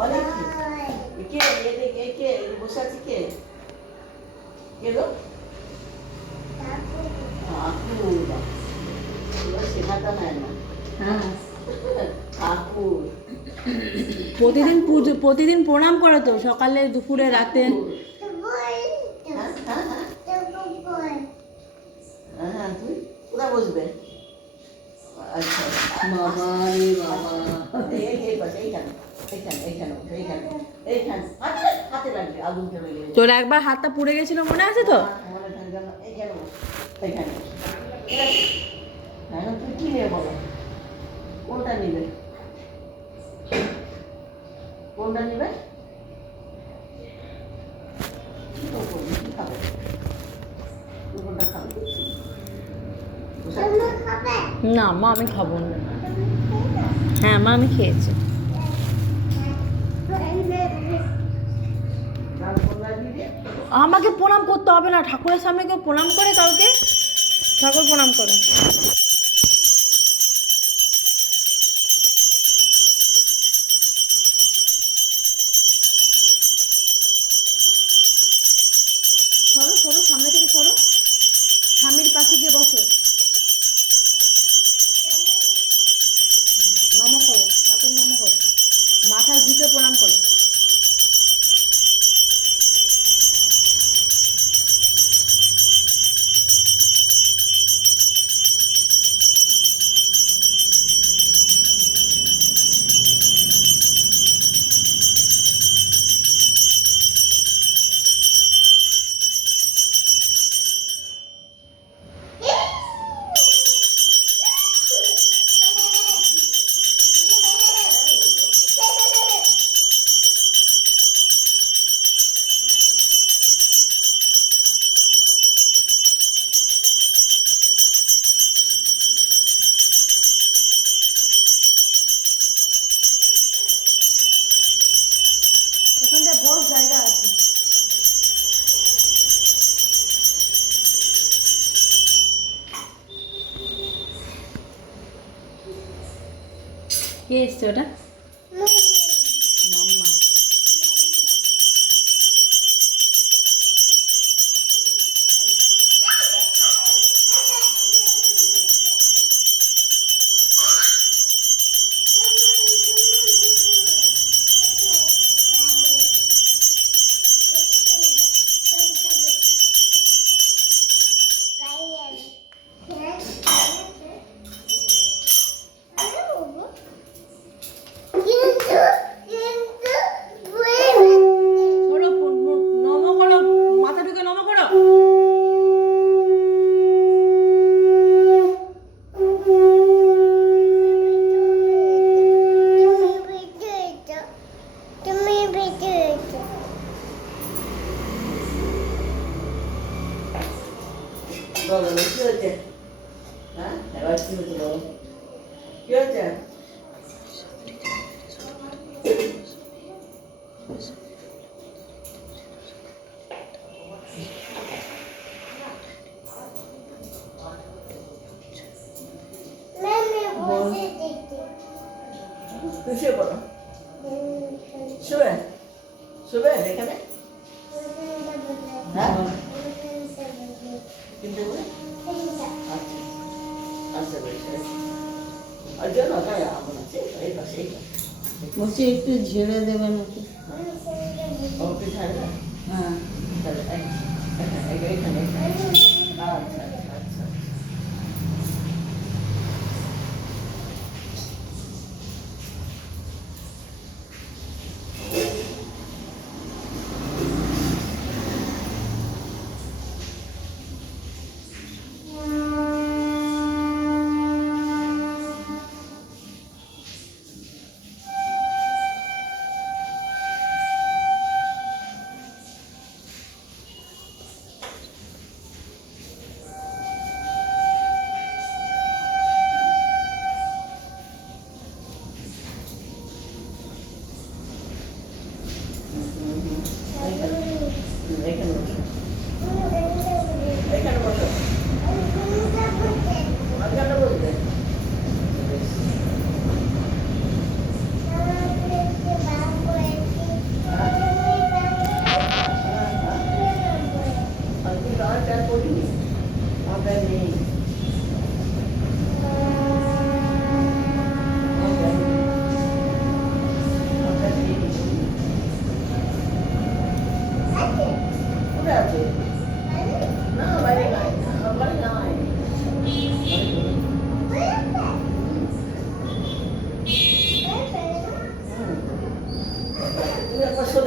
অনেক কে কে কে বসে আছে কে কে গো শেখাতে হয় না। হ্যাঁ ঠাকুর প্রতিদিন পুজো, প্রতিদিন প্রণাম করে তো, সকালে দুপুরে রাতে। হ্যাঁ তুই কোথায় বসবে? আচ্ছা বাবা রে বাবা, হাতে লাগবে আগুন চলে গেলে। তোর একবার হাতটা পুড়ে গেছিল মনে আছে তো? তুই কি নেবে বলো, কোনটা নিবে, কোনটা নিবে, কি খাবে, কোনটা খাবে? না মা আমি খাবো না। হ্যাঁ মা আমি খেয়েছি। আমাকে প্রণাম করতে হবে না, ঠাকুরের সামনে কেউ প্রণাম করে কাউকে? ঠাকুর প্রণাম করে। সরো সরো, সামনে থেকে সরো, স্বামীর পাশে গিয়ে বসো, নম করো, ঠাকুর নম করো, মাথা ঝুঁকে প্রণাম করো। ওখানটা বস জায়গা আছে। কে এসছে ওটা? মাম্মা। নম করো, মাথা ঢুকে নম করো। বলো কি হয়েছে? হ্যাঁ এবার কি হয়েছে বলো, কি হয়েছে? তুই শুয়ে পড়ো, শুয়ে শুবে এখানে। হ্যাঁ কিন্তু আচ্ছা আচ্ছা বেশ, আর জন্য তাই আমার আছে এই পাশে বলছি একটু ঝেড়ে দেবে নাকি? ওকে ছাড়বে। হ্যাঁ তাহলে এখানে আচ্ছা আচ্ছা আচ্ছা।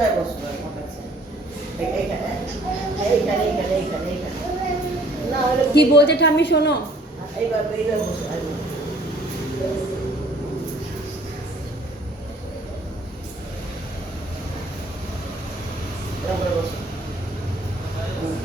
জায়গায় বসো না, আমার কাছে। এইখানে, এইখানে, এইখানে, এইখানে, এইখানে। না, হলে কি বলছে ঠাম্মি শোনো? এইবার বসো, এইবার। এরকম করে বসো। হুম।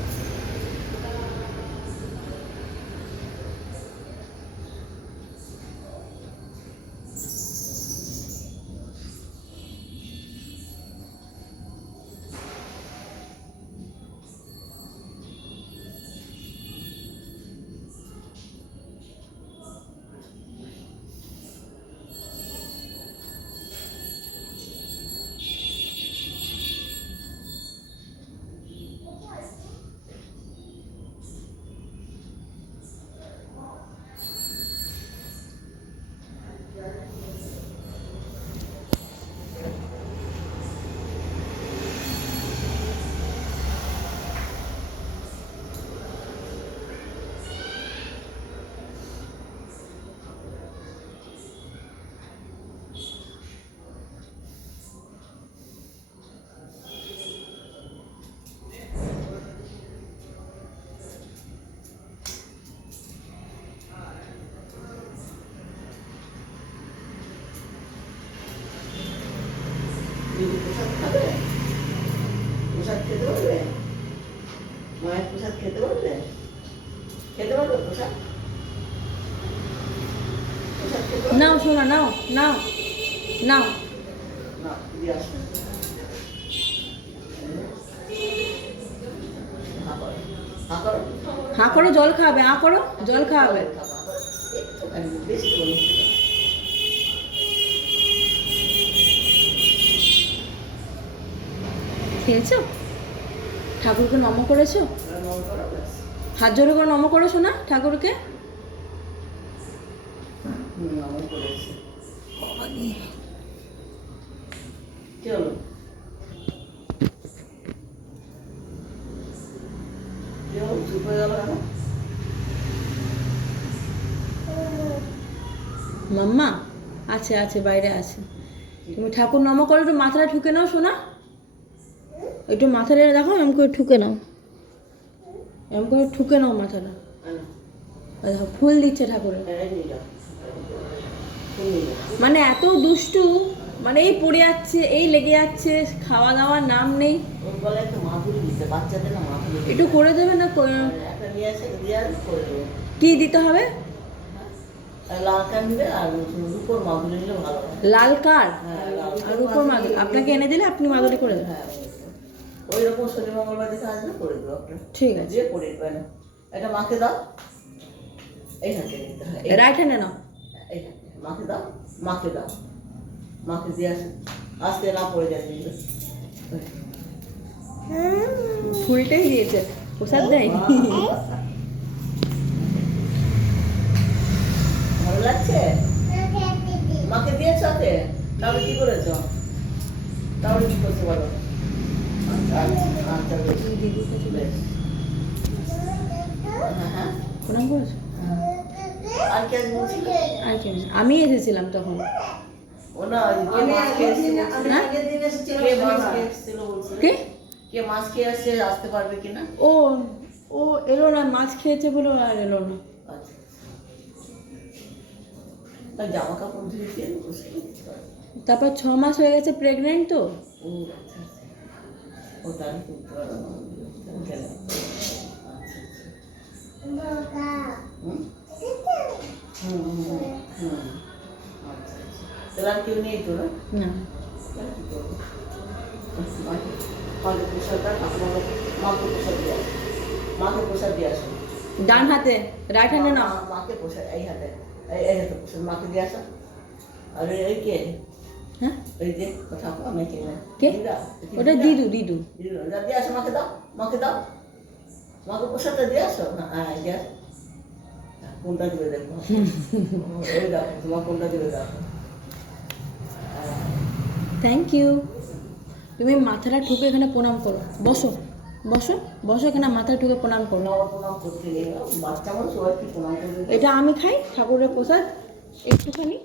দিদি প্রসাদ খাবে? প্রসাদ খেতে পারবে? মায়ের প্রসাদ খেতে পারবে? খেতে পারবে প্রসাদ? প্রসাদ খেতে পারবে? নাও শোনা, নাও নাও নাও। না, দিদি আসবে। হা করো, হা করো। হাঁ করো, জল খাবে, আ করো, জল খাওয়াবে। একটুখানি, বেশি করে নিতে হবে। খেয়েছো? ঠাকুরকে নম করেছো? এবার নরম করো, ব্যাস। হাত জোরে করে নম করেছো না ঠাকুরকে? নরম করেছি। কি হলো? কি হলো? চুপ হয়ে গেল কেন? মাম্মা আছে, আছে, বাইরে আছে। তুমি ঠাকুর নম করো, একটু মাথাটা ঠুকে নাও শোনা। একটু মাথাটা দেখো, এম করে ঠুকে নাও, এম করে ঠুকে নাও মাথাটা। আর দেখো ফুল দিচ্ছে ঠাকুরের। এই নিয়ে যাও। তুমি নিয়ে যাও। মানে এত দুষ্টু, মানে এই পড়ে যাচ্ছে, এই লেগে যাচ্ছে, খাওয়া দাওয়ার নাম নেই। ওর গলায় একটু মাদুরি দিতে, বাচ্চাদের না মাদুরি দিতে। একটু করে দেবে না? একটা নিয়ে এসে দিয়ে আর করে দেবো। কি দিতে হবে? আর লাল কান দিবে আর রূপোর মাদুরি দিলে ভালো হয়। লাল কার হ্যাঁ, লাল আর উপর মাদুরি আপনাকে এনে দিলে আপনি মাদুরি করে দেবেন। হ্যাঁ, ওই রকম শনি মঙ্গলবার দিকে আসবে করে দেবো আপনার। ঠিক আছে। দিয়ে করে দেবেন। এটা মাকে দাও। এই হাতে দিতে হয়। রাইট হ্যান্ডে নাও। এই হাতে। মাকে দাও, মাকে দাও। মাকে দিয়ে আসে। আসতে না পড়ে যায় কিন্তু। ফুলটাই দিয়েছে, প্রসাদ দেয়নি। ভালো লাগছে? মাকে দিয়েছ হাতে? তাহলে কি করেছ? তাহলে কি করতে বলো? আচ্ছা, আচ্ছা, বেশ। বেশ। হ্যাঁ, হ্যাঁ। প্রণাম করেছো? আর কি আজ বলছিলে? আর কি না, আমি এসেছিলাম তখন। ও না, কে মাছ খেয়ে এসেছিল? হ্যাঁ? কে মাছ খেয়ে এসেছিল বলছিলে? কে? কে মাছ খেয়ে আসছে, আসতে পারবে কিনা? ও ও এলো না, মাছ খেয়েছে বলে আর এলো না। আচ্ছা। তার জামা কাপড় ধুয়ে দিয়ে বসে। তারপর 6 মাস হয়ে গেছে, প্রেগনেন্ট তো। ও আচ্ছা, আচ্ছা। ও তাহলে করতে পারবে না। কেন? আচ্ছা, আচ্ছা। হুম? হুম, হুম, হুম, হুম। আচ্ছা, আচ্ছা। তাহলে আর কেউ নেই তো না? না, তাহলে কি করবো? মাকে প্রসাদটা ঠাকুমাকে মাকে প্রসাদ দিয়ে আসো। মাকে প্রসাদ দিয়ে আসো। ডান হাতে, রাইট হ্যান্ডে নাও। মাকে প্রসাদ এই হাতে, এই হাতে প্রসাদ মাকে দিয়ে আসো। আর ওই কে? হ্যাঁ, ওই যে ঠাকুমা মেয়েকে না? কে? দিদা? ওটা দিদু, দিদু। দিদা, যা দিয়ে আসো, মাকে দাও, মাকে দাও। মাকে প্রসাদটা দিয়ে আসো। হ্যাঁ, দিয়ে আসো। কোনটা দিবে দেখো। ওই দাও, তোমার কোনটা দিবে দেখো। Thank you. তুমি মাথাটা ঠুকে এখানে প্রণাম করো। বসো, বসো, বসো এখানে মাথা ঠুকে প্রণাম করো। প্রণাম করতে গেলে বাচ্চা মানুষ সবাই কি প্রণাম করবে? এটা আমি খাই ঠাকুরের প্রসাদ, একটুখানি